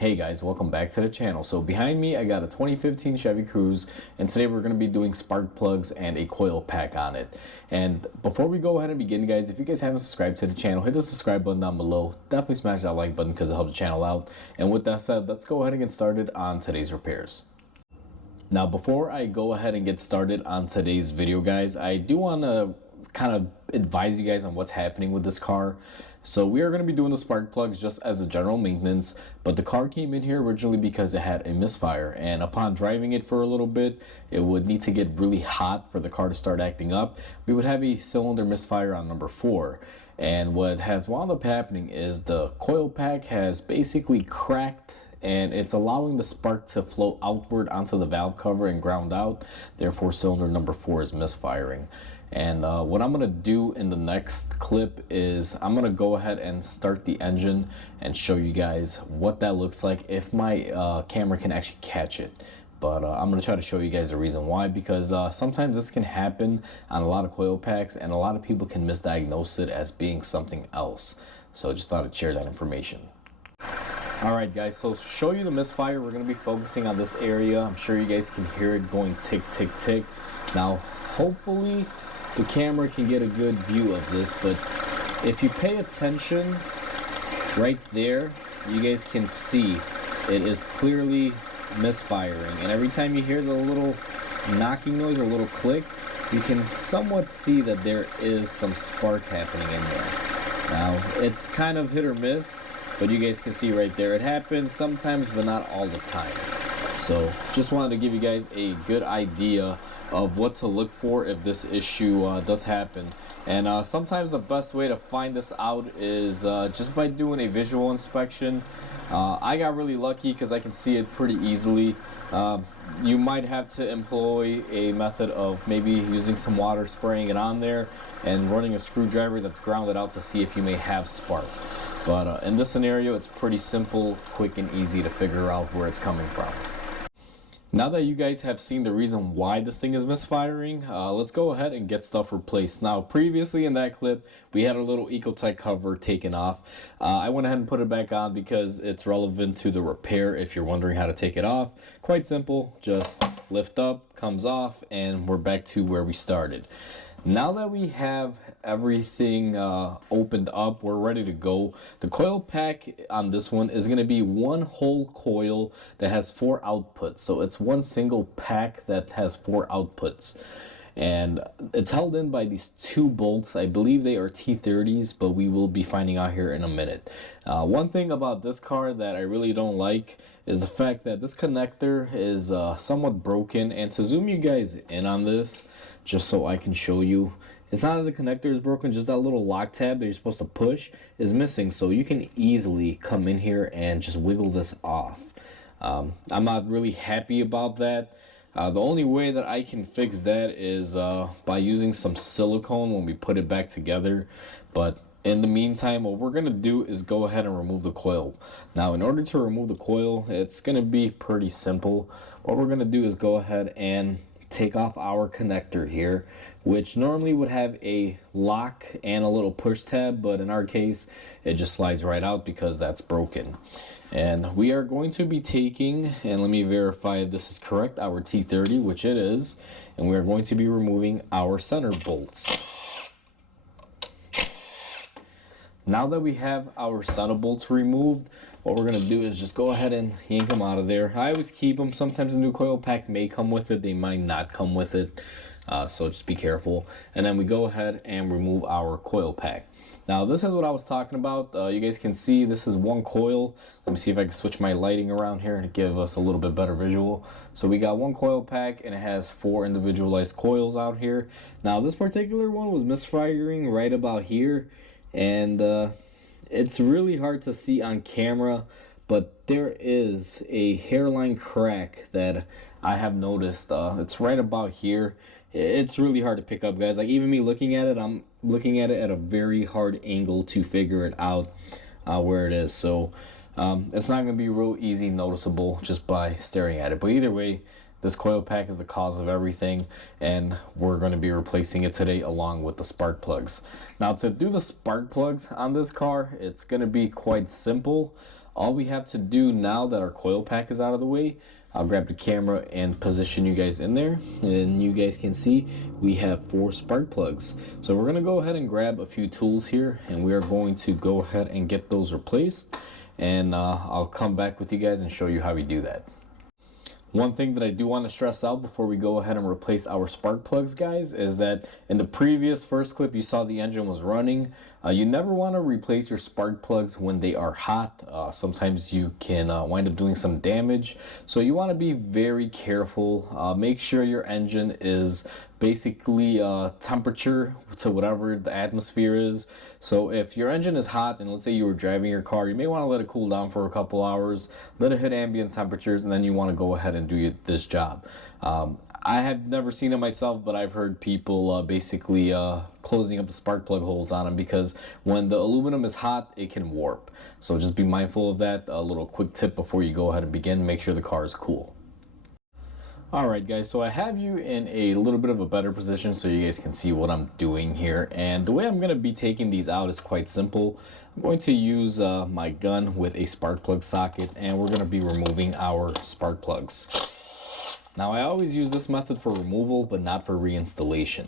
Hey guys, welcome back to the channel. So behind me I got a 2015 Chevy Cruze, and today we're going to be doing spark plugs and a coil pack on it. And before we go ahead and begin, guys, if you guys haven't subscribed to the channel, hit the subscribe button down below. Definitely smash that like button because it helps the channel out. And with that said, let's go ahead and get started on today's repairs. Now before I go ahead and get started on today's video, guys, I do want to kind of advise you guys on what's happening with this car. So we are going to be doing the spark plugs just as a general maintenance, but the car came in here originally because it had a misfire, and upon driving it for a little bit, it would need to get really hot for the car to start acting up. We would have a cylinder misfire on number 4, and what has wound up happening is the coil pack has basically cracked, and it's allowing the spark to flow outward onto the valve cover and ground out. Therefore cylinder number 4 is misfiring. And what I'm gonna do in the next clip is I'm gonna go ahead and start the engine and show you guys what that looks like if my camera can actually catch it. But I'm gonna try to show you guys the reason why, because sometimes this can happen on a lot of coil packs and a lot of people can misdiagnose it as being something else. So just thought I'd share that information. Alright guys, so to show you the misfire, we're going to be focusing on this area. I'm sure you guys can hear it going tick tick tick. Now hopefully the camera can get a good view of this, but if you pay attention right there, you guys can see it is clearly misfiring, and every time you hear the little knocking noise or little click, you can somewhat see that there is some spark happening in there. Now it's kind of hit or miss, but you guys can see right there, it happens sometimes but not all the time. So just wanted to give you guys a good idea of what to look for if this issue does happen. And sometimes the best way to find this out is just by doing a visual inspection. I got really lucky because I can see it pretty easily. You might have to employ a method of maybe using some water, spraying it on there, and running a screwdriver that's grounded out to see if you may have spark. But in this scenario, it's pretty simple, quick, and easy to figure out where it's coming from. Now that you guys have seen the reason why this thing is misfiring, let's go ahead and get stuff replaced. Now, previously in that clip, we had a little Ecotech cover taken off. I went ahead and put it back on because it's relevant to the repair if you're wondering how to take it off. Quite simple, just lift up, comes off, and we're back to where we started. Now that we have everything opened up, we're ready to go. The coil pack on this one is going to be one whole coil that has 4 outputs. So it's one single pack that has 4 outputs. And it's held in by these 2 bolts. I believe they are T30s, but we will be finding out here in a minute. One thing about this car that I really don't like is the fact that this connector is somewhat broken. And to zoom you guys in on this, just so I can show you, it's not that the connector is broken, just that little lock tab that you're supposed to push is missing. So you can easily come in here and just wiggle this off. I'm not really happy about that. The only way that I can fix that is by using some silicone when we put it back together. But in the meantime, what we're going to do is go ahead and remove the coil. Now, in order to remove the coil, it's going to be pretty simple. What we're going to do is go ahead and take off our connector here, which normally would have a lock and a little push tab, but in our case it just slides right out because that's broken. And we are going to be taking, and let me verify if this is correct, our T30, which it is, and we are going to be removing our center bolts. Now that we have our center bolts removed, what we're going to do is just go ahead and yank them out of there. I always keep them. Sometimes the new coil pack may come with it. They might not come with it. So just be careful. And then we go ahead and remove our coil pack. Now this is what I was talking about. You guys can see this is one coil. Let me see if I can switch my lighting around here and give us a little bit better visual. So we got one coil pack and it has 4 individualized coils out here. Now this particular one was misfiring right about here. And it's really hard to see on camera, but there is a hairline crack that I have noticed. It's right about here. It's really hard to pick up, guys. Like, even me looking at it, I'm looking at it at a very hard angle to figure it out where it is. So it's not going to be real easy noticeable just by staring at it. But either way, this coil pack is the cause of everything, and we're going to be replacing it today along with the spark plugs. Now, to do the spark plugs on this car, it's going to be quite simple. All we have to do now that our coil pack is out of the way, I'll grab the camera and position you guys in there, and you guys can see we have 4 spark plugs. So we're gonna go ahead and grab a few tools here, and we are going to go ahead and get those replaced, and I'll come back with you guys and show you how we do that. One thing that I do want to stress out before we go ahead and replace our spark plugs, guys, is that in the previous first clip you saw the engine was running. You never want to replace your spark plugs when they are hot. Sometimes you can wind up doing some damage. So you want to be very careful. Make sure your engine is basically temperature to whatever the atmosphere is. So if your engine is hot and let's say you were driving your car, you may want to let it cool down for a couple hours, let it hit ambient temperatures, and then you want to go ahead and do this job. I have never seen it myself, but I've heard people basically closing up the spark plug holes on them, because when the aluminum is hot, it can warp. So just be mindful of that. A little quick tip before you go ahead and begin: make sure the car is cool. Alright guys, so I have you in a little bit of a better position so you guys can see what I'm doing here. And the way I'm going to be taking these out is quite simple. I'm going to use my gun with a spark plug socket, and we're going to be removing our spark plugs. Now I always use this method for removal, but not for reinstallation.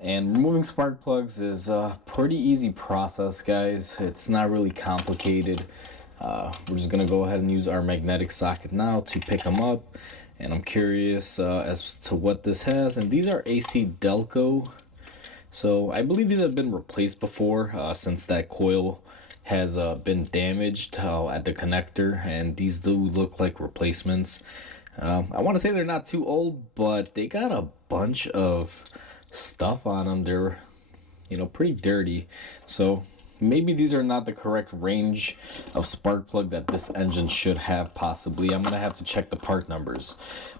And removing spark plugs is a pretty easy process, guys. It's not really complicated. We're just gonna go ahead and use our magnetic socket now to pick them up, and I'm curious as to what this has. And these are AC Delco, so I believe these have been replaced before since that coil has been damaged at the connector, and these do look like replacements. I want to say they're not too old, but they got a bunch of stuff on them. They're, pretty dirty, so maybe these are not the correct range of spark plug that this engine should have. Possibly, I'm gonna have to check the part numbers.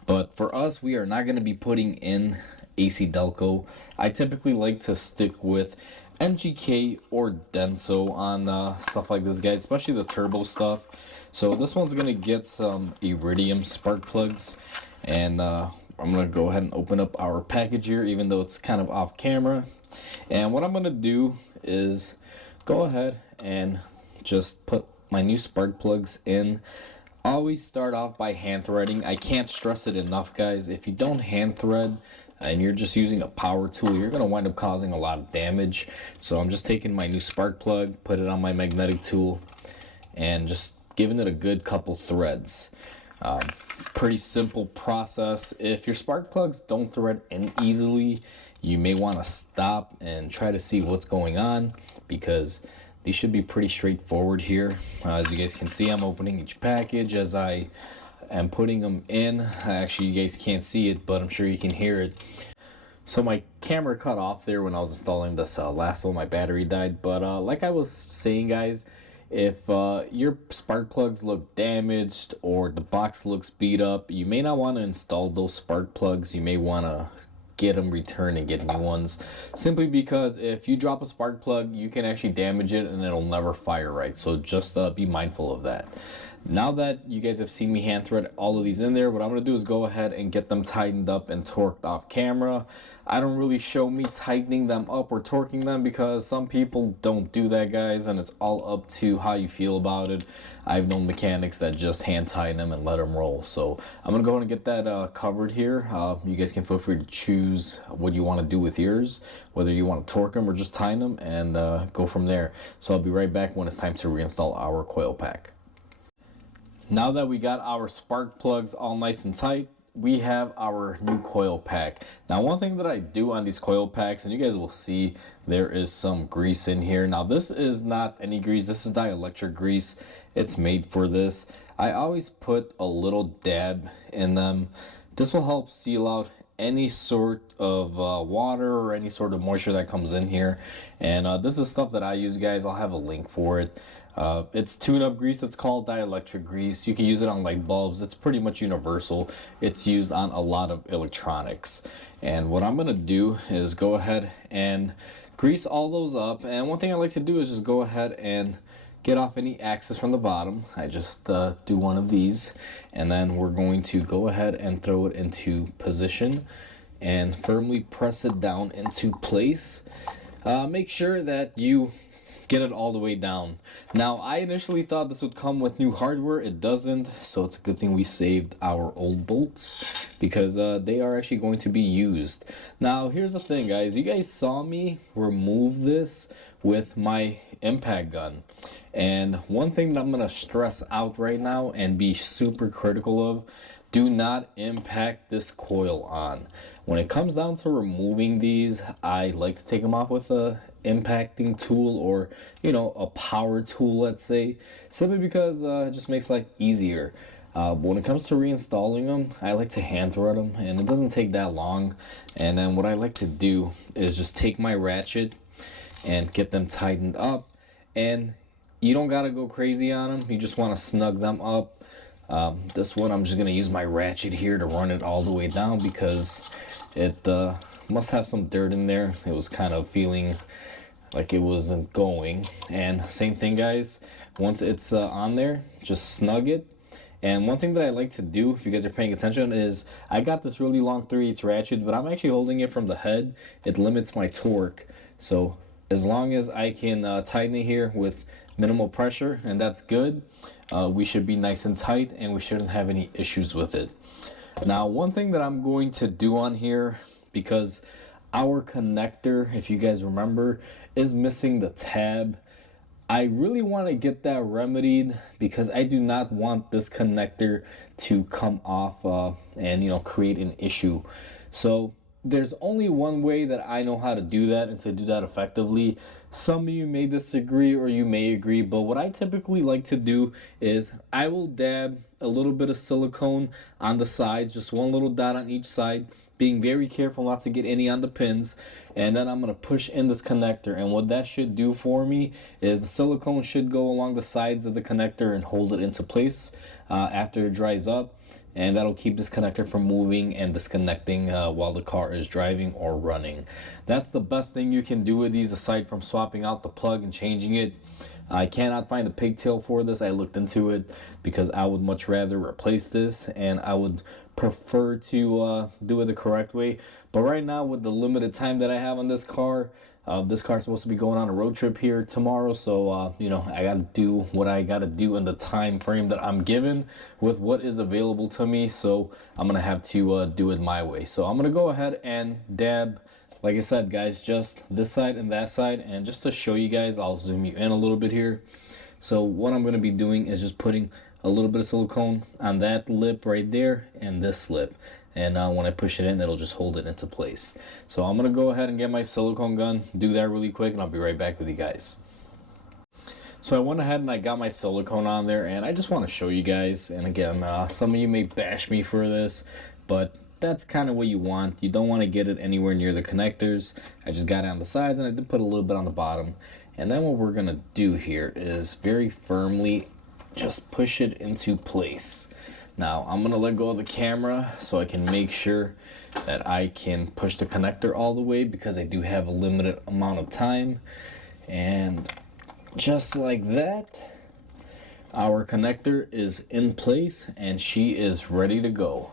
But for us, we are not gonna be putting in AC Delco. I typically like to stick with NGK or Denso on stuff like this, guys, especially the turbo stuff. So this one's gonna get some iridium spark plugs, and I'm gonna go ahead and open up our package here, even though it's kind of off camera. And what I'm gonna do is go ahead and just put my new spark plugs in. Always start off by hand threading. I can't stress it enough, guys. If you don't hand thread and you're just using a power tool, you're going to wind up causing a lot of damage. So I'm just taking my new spark plug, put it on my magnetic tool, and just giving it a good couple threads. Pretty simple process. If your spark plugs don't thread in easily, you may want to stop and try to see what's going on, because these should be pretty straightforward here. As you guys can see, I'm opening each package as I am putting them in. Actually, you guys can't see it, but I'm sure you can hear it. So my camera cut off there when I was installing this last one. My battery died. But like I was saying, guys, if your spark plugs look damaged or the box looks beat up, you may not want to install those spark plugs. You may want to get them returned and get new ones, simply because if you drop a spark plug, you can actually damage it and it'll never fire right. So just be mindful of that. Now that you guys have seen me hand thread all of these in there, what I'm going to do is go ahead and get them tightened up and torqued off camera. I don't really show me tightening them up or torquing them, because some people don't do that, guys, and it's all up to how you feel about it. I've known mechanics that just hand tighten them and let them roll. So I'm going to go ahead and get that covered here. You guys can feel free to choose what you want to do with yours, whether you want to torque them or just tighten them, and go from there. So I'll be right back when it's time to reinstall our coil pack. Now that we got our spark plugs all nice and tight, we have our new coil pack. Now, one thing that I do on these coil packs, and you guys will see there is some grease in here. Now, this is not any grease. This is dielectric grease. It's made for this. I always put a little dab in them. This will help seal out any sort of water or any sort of moisture that comes in here. And this is stuff that I use, guys. I'll have a link for it. It's tune-up grease. It's called dielectric grease. You can use it on light bulbs. It's pretty much universal. It's used on a lot of electronics. And what I'm gonna do is go ahead and grease all those up. And one thing I like to do is just go ahead and get off any axis from the bottom. I just do one of these, and then we're going to go ahead and throw it into position and firmly press it down into place. make sure that you get it all the way down. Now, I initially thought this would come with new hardware. It doesn't, so it's a good thing we saved our old bolts because they are actually going to be used. Now, here's the thing, guys. You guys saw me remove this with my impact gun. And one thing that I'm going to stress out right now and be super critical of, do not impact this coil on. When it comes down to removing these, I like to take them off with a impacting tool, or a power tool, let's say, simply because it just makes life easier. But when it comes to reinstalling them, I like to hand thread them, and it doesn't take that long. And then what I like to do is just take my ratchet and get them tightened up. And you don't gotta go crazy on them, you just want to snug them up. This one, I'm just gonna use my ratchet here to run it all the way down because it must have some dirt in there. It was kind of feeling like it wasn't going. And same thing, guys, once it's on there, just snug it. And one thing that I like to do, if you guys are paying attention, is I got this really long 3/8 ratchet, but I'm actually holding it from the head. It limits my torque, so as long as I can tighten it here with minimal pressure, and that's good, we should be nice and tight and we shouldn't have any issues with it. Now, one thing that I'm going to do on here, because our connector, if you guys remember, is missing the tab, I really want to get that remedied because I do not want this connector to come off and create an issue. So there's only one way that I know how to do that, and to do that effectively. Some of you may disagree or you may agree, but what I typically like to do is I will dab a little bit of silicone on the sides, just one little dot on each side, being very careful not to get any on the pins. And then I'm going to push in this connector, and what that should do for me is the silicone should go along the sides of the connector and hold it into place after it dries up. And that'll keep this connector from moving and disconnecting while the car is driving or running. That's the best thing you can do with these, aside from swapping out the plug and changing it. I cannot find a pigtail for this. I looked into it because I would much rather replace this, and I would prefer to do it the correct way. But right now, with the limited time that I have on this car is supposed to be going on a road trip here tomorrow, so I gotta do what I gotta do in the time frame that I'm given with what is available to me. So I'm gonna have to do it my way. So I'm gonna go ahead and dab, like I said, guys, just this side and that side. And just to show you guys, I'll zoom you in a little bit here. So what I'm gonna be doing is just putting a little bit of silicone on that lip right there and this lip. And when I push it in, it'll just hold it into place. So I'm going to go ahead and get my silicone gun, do that really quick, and I'll be right back with you guys. So I went ahead and I got my silicone on there, and I just want to show you guys. And again, some of you may bash me for this, but that's kind of what you want. You don't want to get it anywhere near the connectors. I just got it on the sides, and I did put a little bit on the bottom. And then what we're going to do here is very firmly just push it into place. Now I'm gonna let go of the camera so I can make sure that I can push the connector all the way, because I do have a limited amount of time. And just like that, our connector is in place and she is ready to go.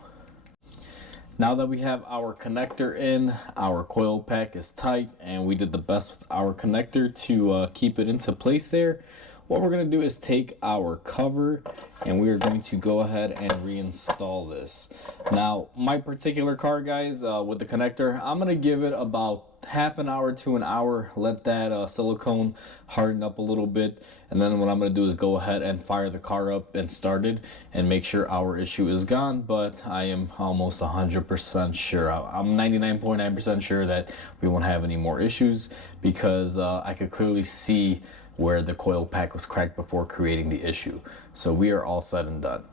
Now that we have our connector in, our coil pack is tight, and we did the best with our connector to keep it into place there. What we're going to do is take our cover, and we are going to go ahead and reinstall this. Now, my particular car, guys, with the connector, I'm going to give it about half an hour to an hour, let that silicone harden up a little bit, and then what I'm going to do is go ahead and fire the car up and start it and make sure our issue is gone. But I am almost 100% sure, I'm 99.9% sure that we won't have any more issues, because I could clearly see where the coil pack was cracked before creating the issue. So we are all said and done.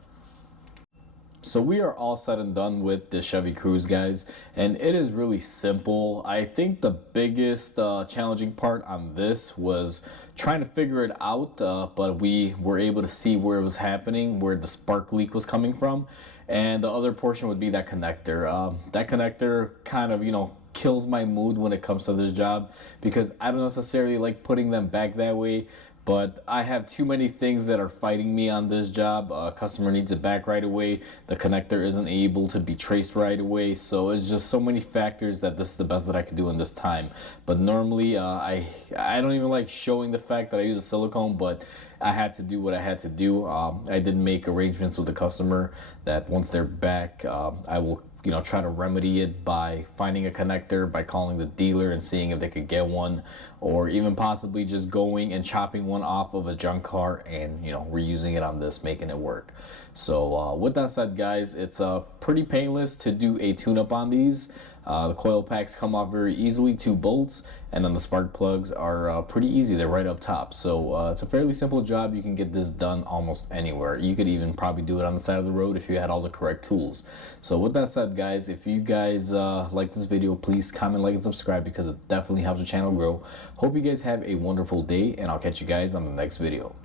So we are all said and done with the Chevy Cruze, guys, and it is really simple. I think the biggest challenging part on this was trying to figure it out, but we were able to see where it was happening, where the spark leak was coming from, and the other portion would be that connector. That connector kind of, kills my mood when it comes to this job, because I don't necessarily like putting them back that way, but I have too many things that are fighting me on this job. Customer needs it back right away. The connector isn't able to be traced right away. So it's just so many factors that this is the best that I could do in this time. But normally, I don't even like showing the fact that I use a silicone, but I had to do what I had to do. I did make arrangements with the customer that once they're back, I will try to remedy it by finding a connector, by calling the dealer and seeing if they could get one, or even possibly just going and chopping one off of a junk car and reusing it on this, making it work. So with that said, guys, it's pretty painless to do a tune-up on these. The coil packs come off very easily, 2 bolts, and then the spark plugs are pretty easy. They're right up top. So it's a fairly simple job. You can get this done almost anywhere. You could even probably do it on the side of the road if you had all the correct tools. So with that said, guys, if you guys like this video, please comment, like, and subscribe, because it definitely helps the channel grow. Hope you guys have a wonderful day, and I'll catch you guys on the next video.